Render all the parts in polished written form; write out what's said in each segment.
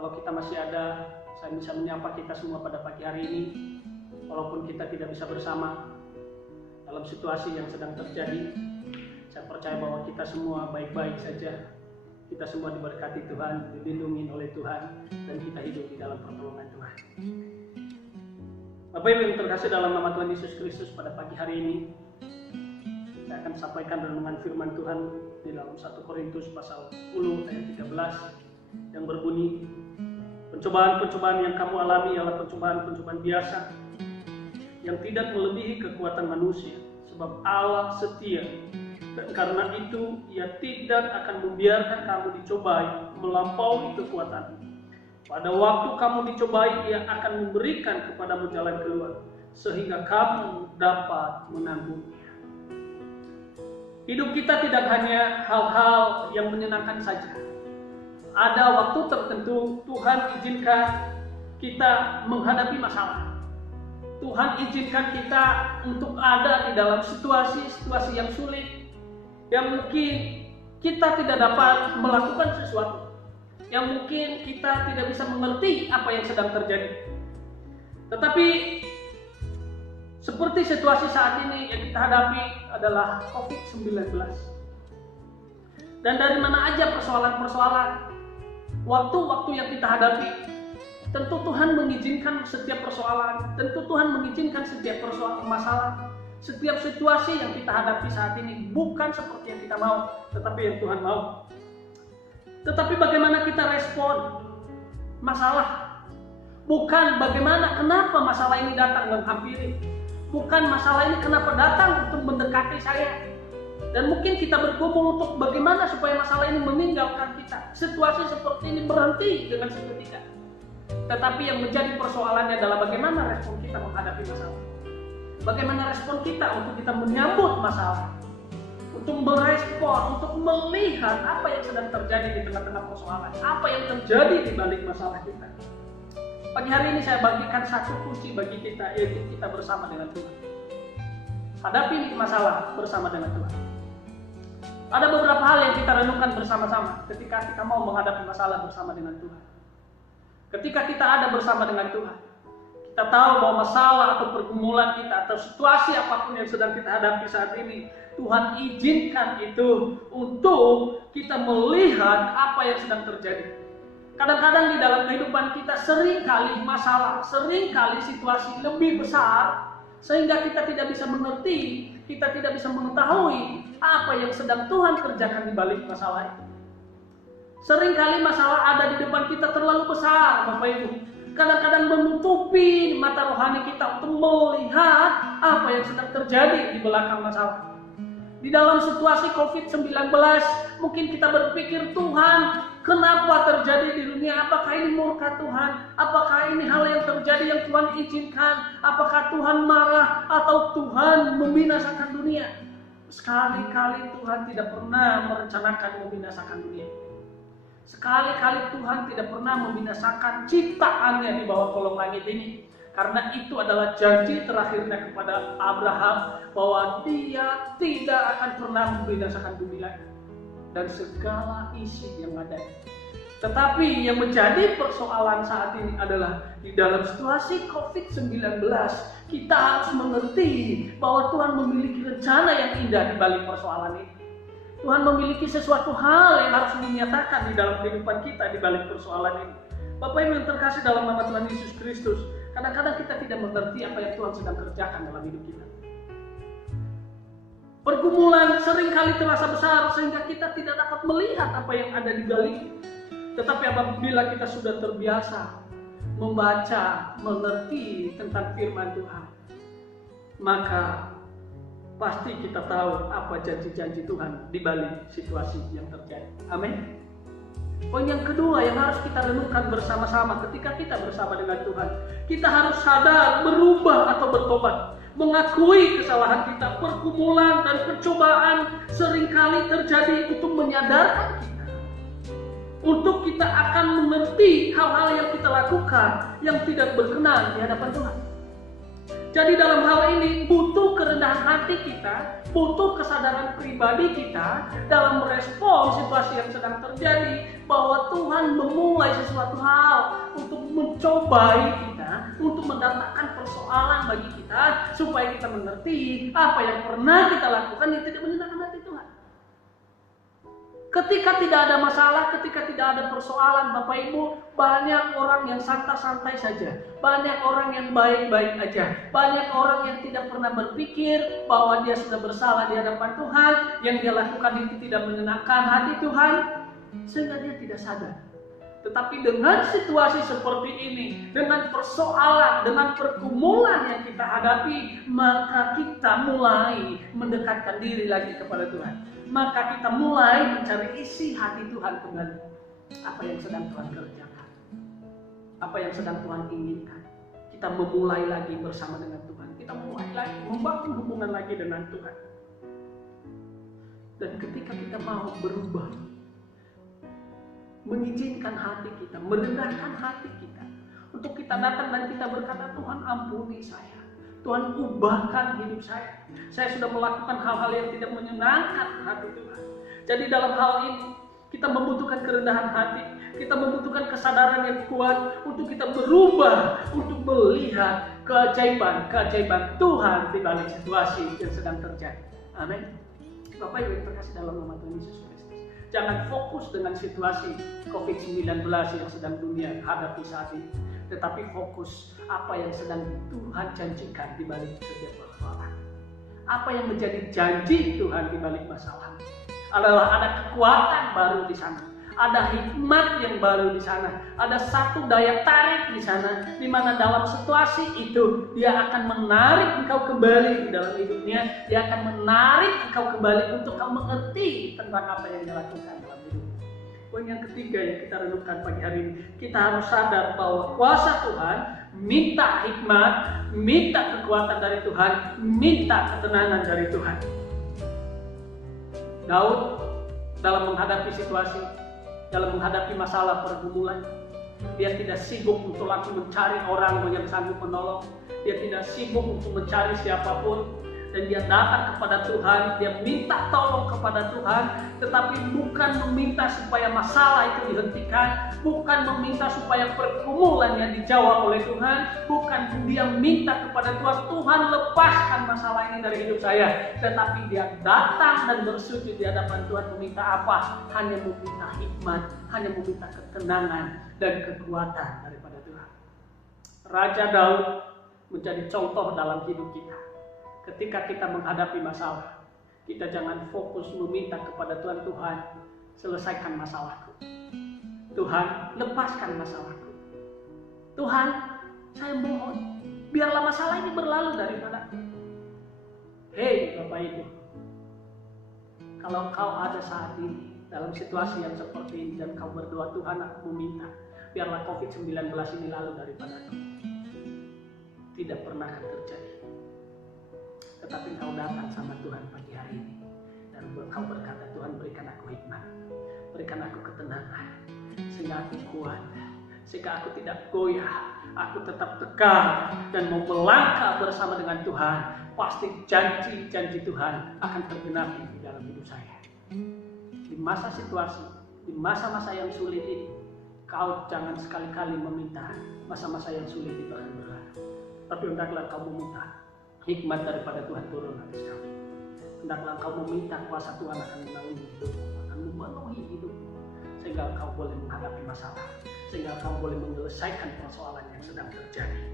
Kalau kita masih ada, saya bisa menyapa kita semua pada pagi hari ini, walaupun kita tidak bisa bersama dalam situasi yang sedang terjadi. Saya percaya bahwa kita semua baik-baik saja. Kita semua diberkati Tuhan, dilindungi oleh Tuhan, dan kita hidup di dalam pertolongan Tuhan. Bapak Ibu yang terkasih dalam nama Tuhan Yesus Kristus, pada pagi hari ini saya akan sampaikan renungan firman Tuhan di dalam 1 Korintus pasal 10 ayat 13 yang berbunyi, pencobaan-pencobaan yang kamu alami adalah pencobaan-pencobaan biasa yang tidak melebihi kekuatan manusia, sebab Allah setia, dan karena itu Ia tidak akan membiarkan kamu dicobai melampaui kekuatan. Pada waktu kamu dicobai, Ia akan memberikan kepadamu jalan keluar, sehingga kamu dapat menanggungnya. Hidup kita tidak hanya hal-hal yang menyenangkan saja. Ada waktu tertentu Tuhan izinkan kita menghadapi masalah. Tuhan izinkan kita untuk ada di dalam situasi-situasi yang sulit, yang mungkin kita tidak dapat melakukan sesuatu, yang mungkin kita tidak bisa mengerti apa yang sedang terjadi. Tetapi seperti situasi saat ini yang kita hadapi adalah COVID-19. Dan dari mana aja persoalan-persoalan, waktu-waktu yang kita hadapi, tentu Tuhan mengizinkan setiap persoalan, tentu Tuhan mengizinkan setiap persoalan masalah, setiap situasi yang kita hadapi saat ini bukan seperti yang kita mau, tetapi yang Tuhan mau. Tetapi bagaimana kita respon masalah? Bukan bagaimana, kenapa masalah ini datang menghampiri. Bukan masalah ini kenapa datang untuk mendekati saya. Dan mungkin kita bergumul untuk bagaimana supaya masalah ini meninggalkan kita. Situasi seperti ini berhenti dengan seketika. Tetapi yang menjadi persoalannya adalah bagaimana respon kita menghadapi masalah. Bagaimana respon kita untuk kita menyambut masalah. Untuk merespon, untuk melihat apa yang sedang terjadi di tengah-tengah persoalan. Apa yang terjadi di balik masalah kita. Pagi hari ini saya bagikan satu kunci bagi kita, yaitu kita bersama dengan Tuhan. Hadapi masalah bersama dengan Tuhan. Ada beberapa hal yang kita renungkan bersama-sama ketika kita mau menghadapi masalah bersama dengan Tuhan. Ketika kita ada bersama dengan Tuhan, kita tahu bahwa masalah atau pergumulan kita atau situasi apapun yang sedang kita hadapi saat ini, Tuhan izinkan itu untuk kita melihat apa yang sedang terjadi. Kadang-kadang di dalam kehidupan kita seringkali masalah, seringkali situasi lebih besar, sehingga kita tidak bisa mengerti, kita tidak bisa mengetahui apa yang sedang Tuhan kerjakan di balik masalah itu. Seringkali masalah ada di depan kita terlalu besar, Bapak Ibu. Kadang-kadang menutupi mata rohani kita untuk melihat apa yang sedang terjadi di belakang masalah. Di dalam situasi COVID-19, mungkin kita berpikir, Tuhan, kenapa terjadi di dunia? Apakah ini murka Tuhan? Apakah ini hal yang terjadi yang Tuhan izinkan? Apakah Tuhan marah atau Tuhan membinasakan dunia? Sekali-kali Tuhan tidak pernah merencanakan membinasakan dunia. Sekali-kali Tuhan tidak pernah membinasakan ciptaannya di bawah kolong langit ini. Karena itu adalah janji terakhirnya kepada Abraham bahwa Dia tidak akan pernah membinasakan bumi lagi dan segala isi yang ada. Tetapi yang menjadi persoalan saat ini adalah di dalam situasi COVID-19 kita harus mengerti bahwa Tuhan memiliki rencana yang indah di balik persoalan ini. Tuhan memiliki sesuatu hal yang harus dinyatakan di dalam kehidupan kita di balik persoalan ini. Bapak Ibu yang terkasih dalam nama Tuhan Yesus Kristus, kadang-kadang kita tidak mengerti apa yang Tuhan sedang kerjakan dalam hidup kita. Pergumulan seringkali terasa besar sehingga kita tidak dapat melihat apa yang ada di balik. Tetapi apabila kita sudah terbiasa membaca, mengerti tentang firman Tuhan, maka pasti kita tahu apa janji-janji Tuhan di balik situasi yang terjadi. Amin. Poin yang kedua yang harus kita renungkan bersama-sama ketika kita bersama dengan Tuhan, kita harus sadar, berubah atau bertobat, mengakui kesalahan kita. Pergumulan dan pencobaan seringkali terjadi untuk menyadarkan kita, untuk kita akan mengerti hal-hal yang kita lakukan yang tidak berkenan di hadapan Tuhan. Jadi dalam hal ini butuh kerendahan hati kita, butuh kesadaran pribadi kita dalam merespon situasi yang sedang terjadi, bahwa Tuhan memulai sesuatu hal untuk mencobai kita, untuk mendatangkan persoalan bagi kita, supaya kita mengerti apa yang pernah kita lakukan yang tidak menyenangkan hati Tuhan. Ketika tidak ada masalah, ketika tidak ada persoalan, Bapak Ibu, banyak orang yang santai-santai saja. Banyak orang yang baik-baik aja. Banyak orang yang tidak pernah berpikir bahwa dia sudah bersalah di hadapan Tuhan. Yang dia lakukan itu tidak menyenangkan hati Tuhan, sehingga dia tidak sadar. Tetapi dengan situasi seperti ini, dengan persoalan, dengan pergumulan yang kita hadapi, maka kita mulai mendekatkan diri lagi kepada Tuhan. Maka kita mulai mencari isi hati Tuhan kembali. Apa yang sedang Tuhan kerjakan, apa yang sedang Tuhan inginkan. Kita memulai lagi bersama dengan Tuhan. Kita mulai lagi membangun hubungan lagi dengan Tuhan. Dan ketika kita mau berubah, mengizinkan hati kita, merendahkan hati kita, untuk kita datang dan kita berkata, Tuhan ampuni saya, Tuhan ubahkan hidup saya sudah melakukan hal-hal yang tidak menyenangkan hati Tuhan. Jadi dalam hal ini kita membutuhkan kerendahan hati, kita membutuhkan kesadaran yang kuat untuk kita berubah, untuk melihat keajaiban Tuhan di balik situasi yang sedang terjadi. Amin. Bapak Ibu yang terkasih dalam nama Tuhan Yesus Kristus, jangan fokus dengan situasi COVID-19 yang sedang dunia hadapi saat ini, tetapi fokus apa yang sedang Tuhan janjikan di balik setiap persoalan. Apa yang menjadi janji Tuhan di balik masalah adalah ada kekuatan baru di sana, ada hikmat yang baru di sana, ada satu daya tarik di sana, di mana dalam situasi itu dia akan menarik engkau kembali di dalam hidupnya, dia akan menarik engkau kembali untuk kau mengerti tentang apa yang dia lakukan dalam hidup. Poin yang ketiga yang kita renungkan pagi hari ini, kita harus sadar bahwa kuasa Tuhan, minta hikmat, minta kekuatan dari Tuhan, minta ketenangan dari Tuhan. Daud dalam menghadapi situasi, dalam menghadapi masalah pergumulan, dia tidak sibuk untuk langsung mencari orang yang sanggup menolong. Dia tidak sibuk untuk mencari siapapun, dan dia datang kepada Tuhan, dia minta tolong kepada Tuhan, tetapi bukan meminta supaya masalah itu dihentikan, bukan meminta supaya pergumulannya dijawab oleh Tuhan, bukan dia minta kepada Tuhan, Tuhan lepaskan masalah ini dari hidup saya, tetapi dia datang dan bersujud di hadapan Tuhan meminta apa? Hanya meminta hikmat, hanya meminta ketenangan dan kekuatan daripada Tuhan. Raja Daud menjadi contoh dalam hidup kita. Ketika kita menghadapi masalah, kita jangan fokus meminta kepada Tuhan, Tuhan selesaikan masalahku, Tuhan lepaskan masalahku, Tuhan saya mohon biarlah masalah ini berlalu daripadaku. Hei Bapak Ibu, kalau kau ada saat ini dalam situasi yang seperti ini dan kau berdoa, Tuhan aku meminta biarlah COVID-19 ini lalu daripadaku, tidak pernah akan terjadi. Tetapi kau datang sama Tuhan pagi hari ini dan kau berkata, Tuhan berikan aku hikmat, berikan aku ketenangan, sehingga aku kuat, sehingga aku tidak goyah, aku tetap tegar dan mau melangkah bersama dengan Tuhan. Pasti janji-janji Tuhan akan tergenapi di dalam hidup saya. Di masa situasi, di masa-masa yang sulit ini, kau jangan sekali-kali meminta masa-masa yang sulit itu akan berlalu, tapi hendaklah kau meminta hikmat daripada Tuhan turun atas kami. Hendaklah kau meminta kuasa Tuhan akan menaungi hidupmu, akan memenuhi hidupmu, sehingga kau boleh menghadapi masalah, sehingga kau boleh menyelesaikan persoalan yang sedang terjadi.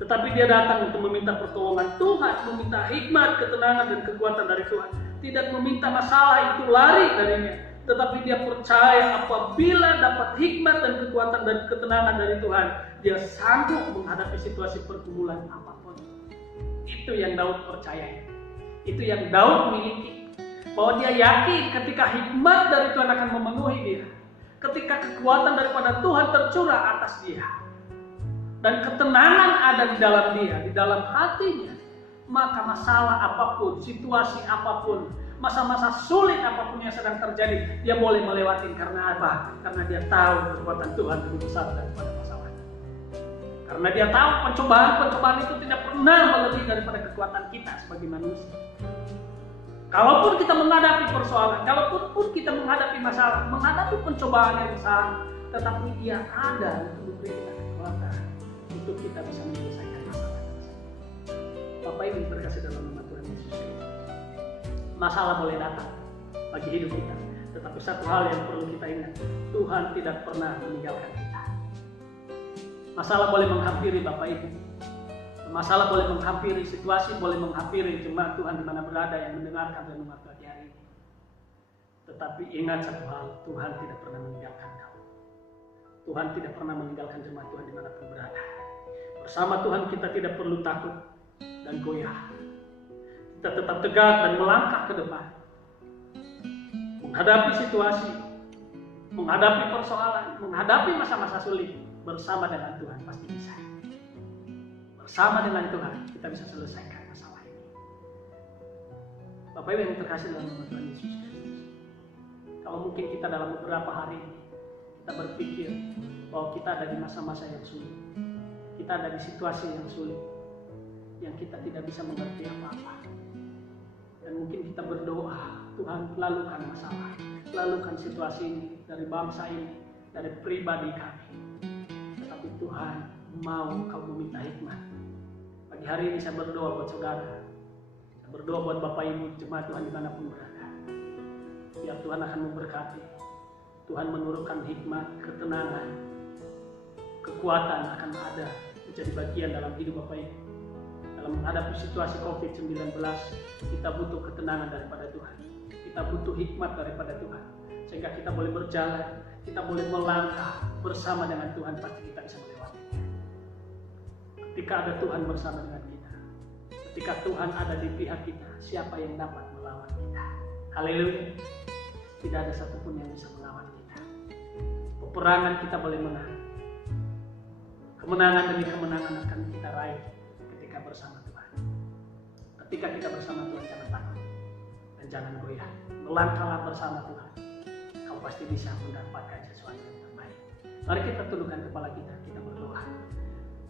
Tetapi dia datang untuk meminta pertolongan Tuhan, meminta hikmat, ketenangan dan kekuatan dari Tuhan. Tidak meminta masalah itu lari darinya, tetapi dia percaya apabila dapat hikmat dan kekuatan dan ketenangan dari Tuhan, dia sanggup menghadapi situasi pergumulan apapun. Itu yang Daud percaya, itu yang Daud miliki, bahwa dia yakin ketika hikmat dari Tuhan akan memenuhi dia, ketika kekuatan daripada Tuhan tercurah atas dia, dan ketenangan ada di dalam dia, di dalam hatinya, maka masalah apapun, situasi apapun, masa-masa sulit apapun yang sedang terjadi, dia boleh melewati. Karena apa? Karena dia tahu kekuatan Tuhan lebih besar daripada masalah. Karena dia tahu pencobaan itu tidak pernah melebihi daripada kekuatan kita sebagai manusia. Kalaupun kita menghadapi persoalan, kalaupun kita menghadapi masalah, menghadapi pencobaan yang besar, tetapi dia ada untuk memberi kita kekuatan untuk kita bisa menyelesaikan masalah. Bapak Ibu berkasih dalam nama Tuhan Yesus. Masalah boleh datang bagi hidup kita, tetapi satu hal yang perlu kita ingat, Tuhan tidak pernah meninggalkan kita. Masalah boleh menghampiri Bapak Ibu, masalah boleh menghampiri, situasi boleh menghampiri jemaat Tuhan di mana berada yang mendengarkan renungan pagi hari ini. Tetapi ingat satu hal, Tuhan tidak pernah meninggalkan kamu. Tuhan tidak pernah meninggalkan jemaat Tuhan dimanapun berada. Bersama Tuhan kita tidak perlu takut dan goyah. Kita tetap tegak dan melangkah ke depan. Menghadapi situasi, menghadapi persoalan, menghadapi masa-masa sulit bersama dengan Tuhan pasti bisa. Bersama dengan Tuhan kita bisa selesaikan masalah ini. Bapak Ibu yang terkasih dalam nama Tuhan Yesus Kristus, kalau mungkin kita dalam beberapa hari ini kita berpikir bahwa kita ada di masa-masa yang sulit, kita ada di situasi yang sulit, yang kita tidak bisa mengerti apa-apa, dan mungkin kita berdoa, Tuhan lalukan masalah, lalukan situasi ini dari bangsa ini, dari pribadi kami. Tetapi Tuhan mau kau meminta hikmat. Pagi hari ini saya berdoa buat saudara, saya berdoa buat Bapak Ibu jemaat Tuhan dimanapun berada. Biar Tuhan akan memberkati, Tuhan menurunkan hikmat, ketenangan, kekuatan akan ada menjadi bagian dalam hidup Bapak Ibu. Dalam menghadapi situasi COVID-19, kita butuh ketenangan daripada Tuhan, kita butuh hikmat daripada Tuhan, sehingga kita boleh berjalan, kita boleh melangkah bersama dengan Tuhan, pasti kita bisa melewatinya. Ketika ada Tuhan bersama dengan kita, ketika Tuhan ada di pihak kita, siapa yang dapat melawan kita? Haleluya. Tidak ada satupun yang bisa melawan kita. Peperangan kita boleh menang. Kemenangan demi kemenangan akan kita raih ketika bersama Tuhan. Ketika kita bersama Tuhan, jangan takut dan jangan goyah. Melangkahlah bersama Tuhan. Kau pasti bisa mendapatkan sesuatu yang terbaik. Mari kita tundukkan kepala kita berdoa.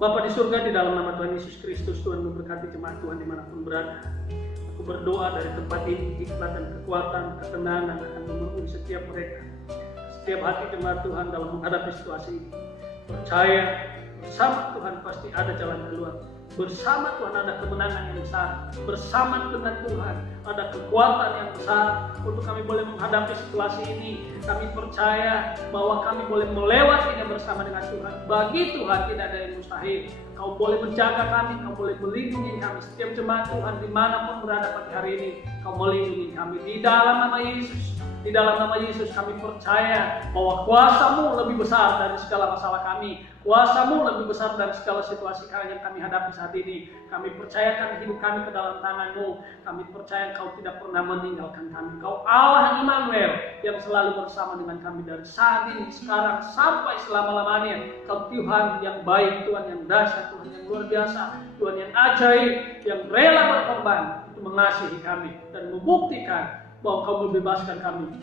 Bapa di surga, di dalam nama Tuhan Yesus Kristus, Tuhan memberkati jemaat Tuhan dimanapun berada. Aku berdoa dari tempat ini, hikmat dan kekuatan, ketenangan akan memenuhi setiap mereka, setiap hati jemaat Tuhan dalam menghadapi situasi ini. Percaya bersama Tuhan pasti ada jalan keluar. Bersama Tuhan ada kemenangan yang besar. Bersama dengan Tuhan ada kekuatan yang besar untuk kami boleh menghadapi situasi ini. Kami percaya bahwa kami boleh melewatinya bersama dengan Tuhan. Bagi Tuhan tidak ada yang mustahil. Kau boleh menjaga kami, kau boleh melindungi kami. Setiap jemaat Tuhan dimanapun berada pagi hari ini, kau melindungi kami. Di dalam nama Yesus, di dalam nama Yesus kami percaya bahwa kuasa-Mu lebih besar dari segala masalah kami. Kuasa-Mu lebih besar dari segala situasi yang kami hadapi saat ini. Kami percayakan hidup kami ke dalam tangan-Mu. Kami percaya Kau tidak pernah meninggalkan kami. Kau Allah Immanuel yang selalu bersama dengan kami dari saat ini, sekarang, sampai selama-lamanya. Kau Tuhan yang baik, Tuhan yang dahsyat, Tuhan yang luar biasa, Tuhan yang ajaib, yang rela berkorban untuk mengasihi kami dan membuktikan bahwa Kau membebaskan kami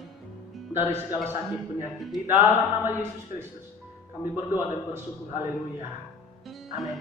dari segala sakit penyakit. Di dalam nama Yesus Kristus kami berdoa dan bersyukur. Haleluya. Amin.